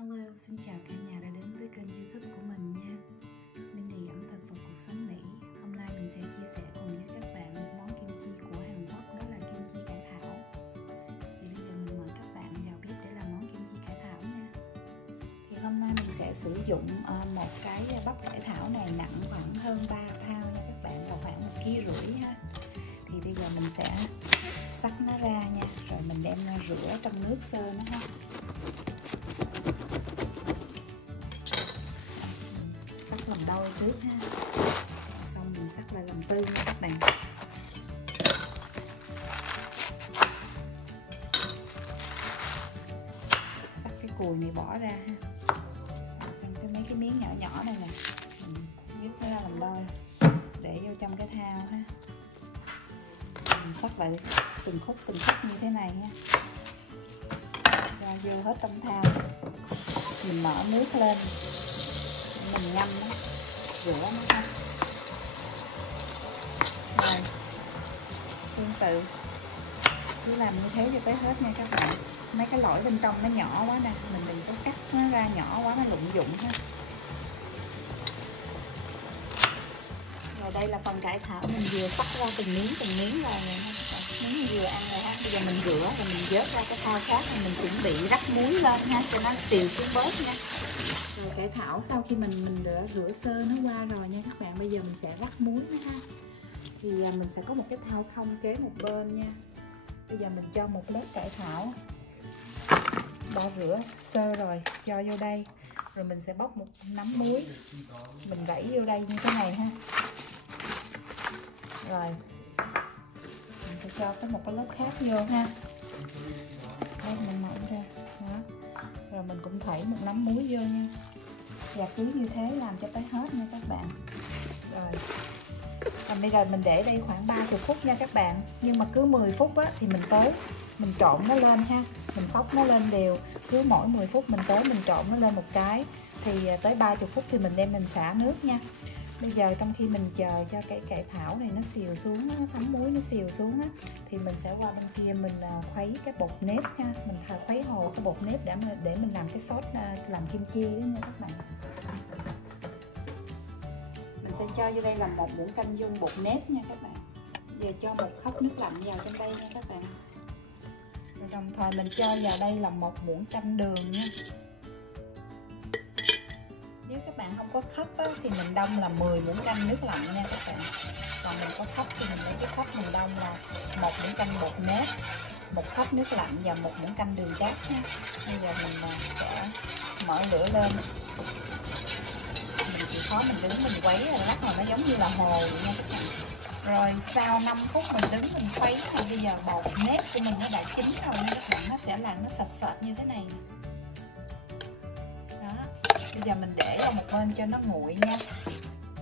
Hello, xin chào cả nhà đã đến với kênh YouTube của mình nha. Mindy ẩm thực và cuộc sống Mỹ. Hôm nay mình sẽ chia sẻ cùng với các bạn một món kim chi của Hàn Quốc, đó là kim chi cải thảo. Thì bây giờ mình mời các bạn vào bếp để làm món kim chi cải thảo nha. Thì hôm nay mình sẽ sử dụng một cái bắp cải thảo này nặng khoảng hơn 3 pound nha các bạn, và khoảng 1,5 kg ha. Thì bây giờ mình sẽ xắt nó ra nha, rồi mình đem ra rửa trong nước sơ nó ha. Sắc làm đôi trước ha, xong mình sắc lại làm tư nha các bạn. Sắc cái cùi này bỏ ra ha, xong mấy cái miếng nhỏ nhỏ này nè mình rút nó ra làm đôi, để vô trong cái thao ha. Mình sắc lại từng khúc như thế này ha, ra vô hết trong thao. Mình mở nước lên, mình ngâm nó, rửa nó ha. Rồi tương tự cứ làm như thế cho tới hết nha các bạn. Mấy cái lõi bên trong nó nhỏ quá nè, mình đừng có cắt nó ra nhỏ quá, nó lụng dụng ha. Rồi đây là phần cải thảo mình vừa cắt ra từng miếng rồi nè ha các bạn. Miếng vừa ăn rồi ha. Bây giờ mình rửa rồi mình vớt ra cái thao khác, rồi mình chuẩn bị rắc muối lên ha, cho nó xìu xuống bớt nha. Rồi cải thảo sau khi mình đã rửa sơ nó qua rồi nha các bạn, bây giờ mình sẽ rắc muối nữa ha. Thì mình sẽ có một cái thao không kế một bên nha. Bây giờ mình cho một lớp cải thảo đã rửa sơ rồi cho vô đây, rồi mình sẽ bóc một nắm muối, mình vẩy vô đây như thế này ha. Rồi mình sẽ cho một cái lớp khác vô ha. Đây mình mặn ra đó. Rồi mình cũng thảy một nắm muối vô nha, và cứ như thế làm cho tới hết nha các bạn. Rồi bây giờ mình để đây khoảng 30 phút nha các bạn. Nhưng mà cứ 10 phút á, thì mình tới mình trộn nó lên ha, mình xóc nó lên đều. Cứ mỗi 10 phút mình tới mình trộn nó lên một cái. Thì tới 30 phút thì mình đem mình xả nước nha. Bây giờ trong khi mình chờ cho cái cải thảo này nó xìu xuống, nó thấm muối nó xìu xuống á, thì mình sẽ qua bên kia mình khuấy cái bột nếp ha. Mình khuấy hồ cái bột nếp để mình làm cái sốt làm kim chi đó nha các bạn. Mình sẽ cho vô đây là 1 muỗng canh dung bột nếp nha các bạn. Giờ cho 1 cốc nước lạnh vào trong đây nha các bạn. Rồi đồng thời mình cho vào đây là 1 muỗng canh đường nha. Nếu các bạn không có khắp á, thì mình đông là 10 muỗng canh nước lạnh nha các bạn. Còn mình có khắp thì mình lấy cái khắp mình đông là 1 muỗng canh bột nếp, 1 khắp nước lạnh và 1 muỗng canh đường cát nha. Bây giờ mình sẽ mở lửa lên. Mình chịu khó mình đứng mình quấy rồi lắc mà nó giống như là hồ vậy nha các bạn. Rồi sau 5 phút mình đứng mình khuấy thì bây giờ bột nếp của mình nó đã chín rồi nha các bạn. Nó sẽ làm nó sệt như thế này. Đó. Bây giờ mình để vào một bên cho nó nguội nha.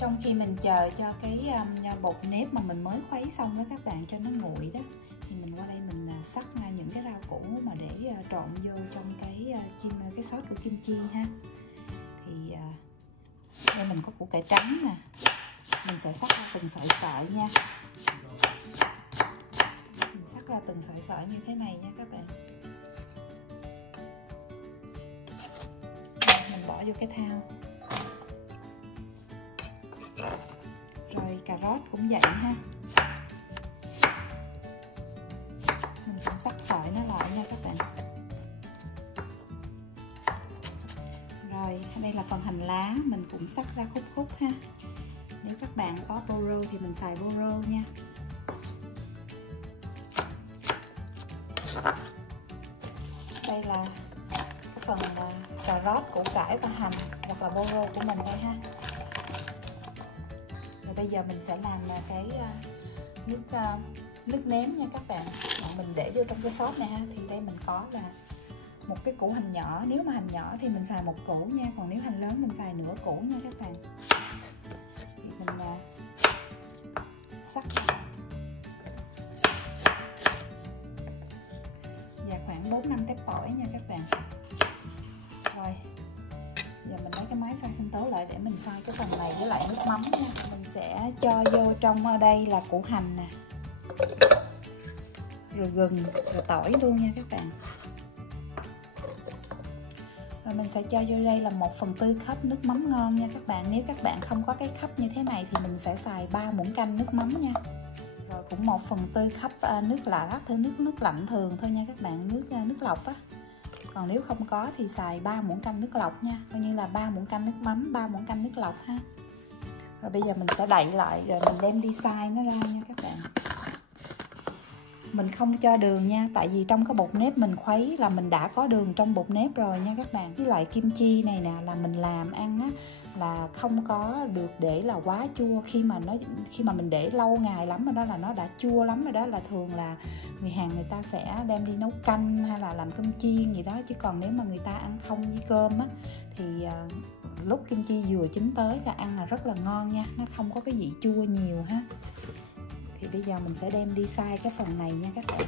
Trong khi mình chờ cho cái bột nếp mà mình mới khuấy xong đó các bạn, cho nó nguội đó, thì mình qua đây mình xắt những cái rau củ mà để trộn vô trong cái sốt của kim chi ha. Thì đây mình có củ cải trắng nè, mình sẽ xắt ra từng sợi nha. Mình xắt ra từng sợi như thế này nha các bạn. Mình bỏ vô cái thao. Rồi cà rốt cũng vậy ha, mình cũng xắt sợi nó lại nha các bạn. Rồi đây là phần hành lá, mình cũng xắt ra khúc ha. Nếu các bạn có bô rô thì mình xài bô rô nha. Đây là cái phần cà rốt, củ cải và hành hoặc là bô rô của mình đây ha. Rồi bây giờ mình sẽ làm cái nước nếm nha các bạn. Mình để vô trong cái sốt này ha. Thì đây mình có là một cái củ hành nhỏ, nếu mà hành nhỏ thì mình xài 1 củ nha, còn nếu hành lớn mình xài nửa củ nha các bạn. Thì mình sắc và khoảng 4-5 tép tỏi nha các bạn. Rồi giờ mình lấy cái máy xay sinh tố lại để mình xay cái phần này với lại nước mắm nha. Mình sẽ cho vô trong đây là củ hành nè, rồi gừng, rồi tỏi luôn nha các bạn. Rồi mình sẽ cho vô đây là 1/4 cup nước mắm ngon nha các bạn. Nếu các bạn không có cái cup như thế này thì mình sẽ xài 3 muỗng canh nước mắm nha. Rồi cũng 1/4 cup nước lạ thôi, nước lạnh thường thôi nha các bạn, nước lọc á. Còn nếu không có thì xài 3 muỗng canh nước lọc nha, coi như là 3 muỗng canh nước mắm, 3 muỗng canh nước lọc ha. Rồi bây giờ mình sẽ đậy lại rồi mình đem đi xay nó ra nha các bạn. Mình không cho đường nha, tại vì trong cái bột nếp mình khuấy là mình đã có đường trong bột nếp rồi nha các bạn. Với lại kim chi này nè là mình làm ăn á là không có được để là quá chua. Khi mà mình để lâu ngày lắm rồi đó là nó đã chua lắm rồi đó, là thường là người Hàn người ta sẽ đem đi nấu canh hay là làm cơm chiên gì đó. Chứ còn nếu mà người ta ăn không với cơm á thì lúc kim chi vừa chín tới là ăn là rất là ngon nha, nó không có cái vị chua nhiều ha. Thì bây giờ mình sẽ đem đi xay cái phần này nha các bạn.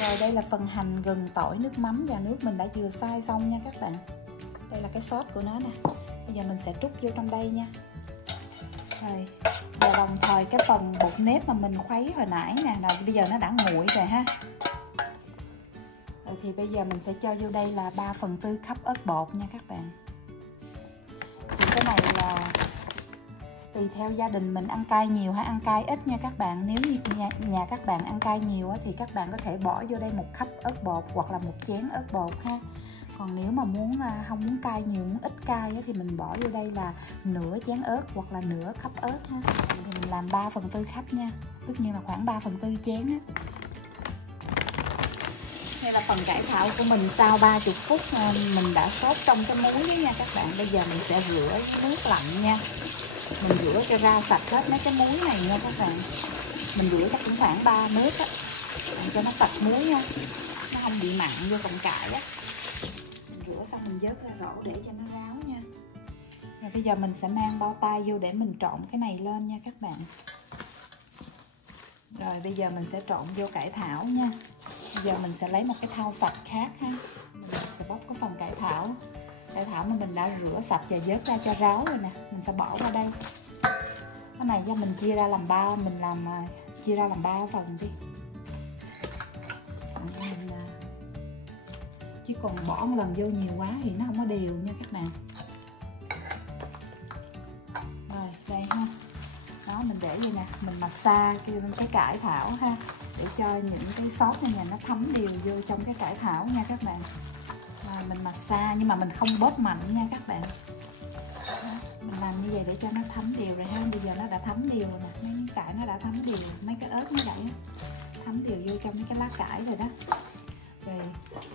Rồi đây là phần hành, gừng, tỏi, nước mắm và nước mình đã vừa xay xong nha các bạn. Đây là cái sốt của nó nè. Bây giờ mình sẽ trút vô trong đây nha. Rồi, và đồng thời cái phần bột nếp mà mình khuấy hồi nãy nè, rồi bây giờ nó đã nguội rồi ha. Rồi thì bây giờ mình sẽ cho vô đây là 3/4 cup ớt bột nha các bạn. Thì cái này là tùy theo gia đình mình ăn cay nhiều hay ăn cay ít nha các bạn. Nếu như nhà các bạn ăn cay nhiều thì các bạn có thể bỏ vô đây 1 cup ớt bột hoặc là 1 chén ớt bột ha. Còn nếu mà không muốn cay nhiều, muốn ít cay thì mình bỏ vô đây là nửa chén ớt hoặc là nửa cup ớt ha. Thì mình làm 3/4 cup nha, tất nhiên là khoảng 3/4 chén á. Đây là phần cải thảo của mình, sau 30 phút mình đã sốt trong cái muối nha các bạn. Bây giờ mình sẽ rửa với nước lạnh nha. Mình rửa cho ra sạch hết mấy cái muối này nha các bạn. Mình rửa chắc cũng khoảng 3 nước á, cho nó sạch muối nha, nó không bị mặn vô phần cải á. Mình rửa xong mình vớt ra rổ để cho nó ráo nha. Rồi bây giờ mình sẽ mang bao tay vô để mình trộn cái này lên nha các bạn. Rồi bây giờ mình sẽ trộn vô cải thảo nha. Bây giờ mình sẽ lấy một cái thau sạch khác ha. Mình sẽ bóc cái phần cải thảo mà mình đã rửa sạch và vớt ra cho ráo rồi nè, mình sẽ bỏ vào đây. Cái này do mình chia ra làm 3, chia ra làm 3 phần đi. Chứ còn bỏ một lần vô nhiều quá thì nó không có đều nha các bạn. Rồi đây ha. Đó, mình để vậy nè, mình massage kêu lên cái cải thảo ha, để cho những cái sốt này nó thấm đều vô trong cái cải thảo nha các bạn. Và mình massage nhưng mà mình không bóp mạnh nha các bạn. Đó, mình làm như vậy để cho nó thấm đều rồi ha. Bây giờ nó đã thấm đều rồi nè, mấy cải nó đã thấm đều, mấy cái ớt nó vậy thấm đều vô trong mấy cái lá cải rồi đó. Rồi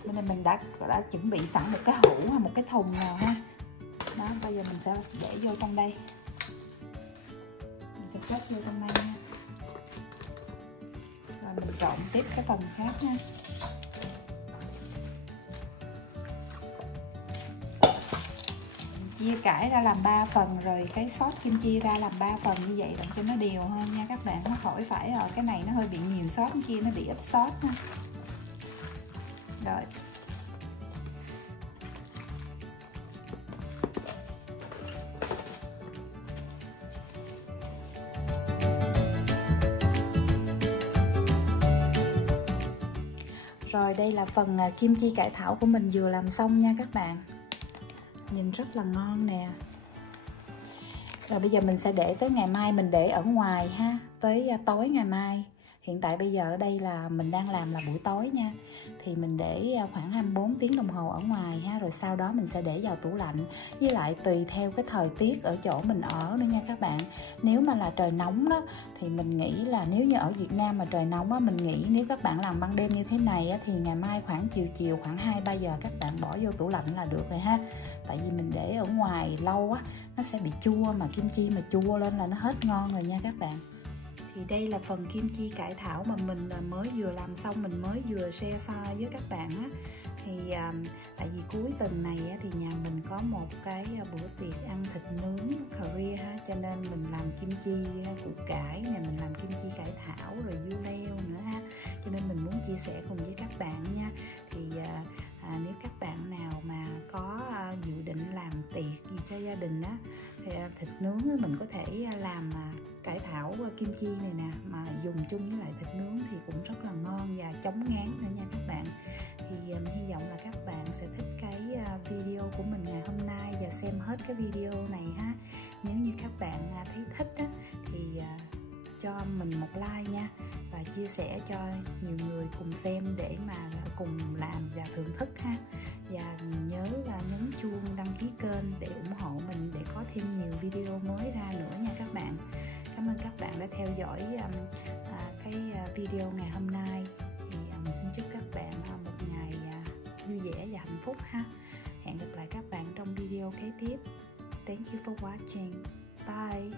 bên này mình đã chuẩn bị sẵn một cái hũ hay một cái thùng nào ha. Đó, bây giờ mình sẽ để vô trong đây, mình sẽ cất vô trong đây nha. Rồi mình trộn tiếp cái phần khác ha. Chia cải ra làm 3 phần, rồi cái sốt kim chi ra làm 3 phần như vậy để cho nó đều hơn nha các bạn. Nó khỏi phải ở cái này nó hơi bị nhiều sốt, cái kia nó bị ít sốt ha. Rồi Rồi đây là phần kim chi cải thảo của mình vừa làm xong nha các bạn. Nhìn rất là ngon nè. Rồi bây giờ mình sẽ để tới ngày mai, mình để ở ngoài ha, tới tối ngày mai. Hiện tại bây giờ ở đây là mình đang làm là buổi tối nha. Thì mình để khoảng 24 tiếng đồng hồ ở ngoài ha. Rồi sau đó mình sẽ để vào tủ lạnh. Với lại tùy theo cái thời tiết ở chỗ mình ở nữa nha các bạn. Nếu mà là trời nóng đó thì mình nghĩ là nếu như ở Việt Nam mà trời nóng á, mình nghĩ nếu các bạn làm ban đêm như thế này á, thì ngày mai khoảng chiều khoảng 2-3 giờ các bạn bỏ vô tủ lạnh là được rồi ha. Tại vì mình để ở ngoài lâu á, nó sẽ bị chua, mà kim chi mà chua lên là nó hết ngon rồi nha các bạn. Thì đây là phần kim chi cải thảo mà mình mới vừa làm xong, mình mới vừa share soi với các bạn á. Thì tại vì cuối tuần này á, thì nhà mình có một cái bữa tiệc ăn thịt nướng Korea ha, cho nên mình làm kim chi củ cải nè, mình làm kim chi cải thảo rồi dưa leo nữa ha, cho nên mình muốn chia sẻ cùng với các bạn nha. Thì Nếu các bạn nào mà có dự định làm tiệc gì cho gia đình á, thì thịt nướng á, mình có thể làm cải thảo kim chi này nè, mà dùng chung với lại thịt nướng thì cũng rất là ngon và chống ngán nữa nha các bạn. Thì hy vọng là các bạn sẽ thích cái video của mình ngày hôm nay và xem hết cái video này ha. Nếu như các bạn thấy thích á, thì cho mình một like nha, và chia sẻ cho nhiều người cùng xem để mà cùng làm và thưởng thức ha. Và nhớ là nhấn chuông đăng ký kênh để ủng hộ mình, để có thêm nhiều video mới ra nữa nha các bạn. Cảm ơn các bạn đã theo dõi cái video ngày hôm nay. Thì mình xin chúc các bạn một ngày vui vẻ và hạnh phúc ha. Hẹn gặp lại các bạn trong video kế tiếp. Thank you for watching. Bye.